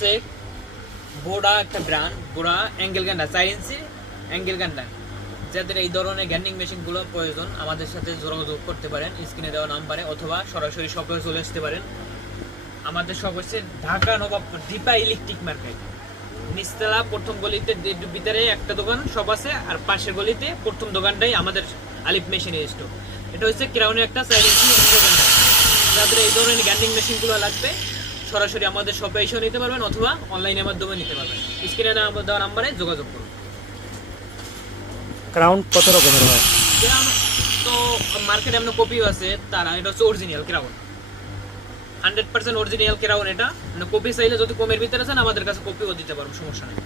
হচ্ছে বোডা একটা brand, বোডা angle গান্ডা 4 inch angle গান্ডা। যাদের এই ধরনের গ্যান্ডিং মেশিনগুলো প্রয়োজন আমাদের সাথে যোগাযোগ করতে পারেন স্ক্রিনে দেওয়া নাম্বারে, অথবা সরাসরি শপে চলে আসতে পারেন। আমাদের শপ হচ্ছে ঢাকা নবাবপুর দীপা ইলেকট্রিক মার্কেট, নিচতলা প্রথম গলিতে ভিতরে একটা দোকান শপ আছে, আর পাশের গলিতে প্রথম দোকানটাই আমাদের আলিফ মেশিন স্টোর। এটা হচ্ছে ক্রাউনের একটা 4 ইঞ্চি অ্যাঙ্গেল গান্ডা। যাদের এই ধরনের গ্যান্ডিং মেশিনগুলো লাগবে সরাসরি আমাদের শপে এসেও নিতে পারবেন, অথবা অনলাইনের মাধ্যমে নিতে পারবেন। স্ক্রিনে দেওয়া নাম্বারে যোগাযোগ করুন। ক্রাউন কত রকমের হয়? তো মার্কেটে আপনার কপিও আছে, তারা এটা হচ্ছে অরিজিনাল ক্রাউন, 100% অরিজিনাল ক্রাউন। এটা মানে কপি চাইলে যদি কমের ভিতরে আছেন আমাদের কাছে কপিও দিতে পারবো, সমস্যা নেই।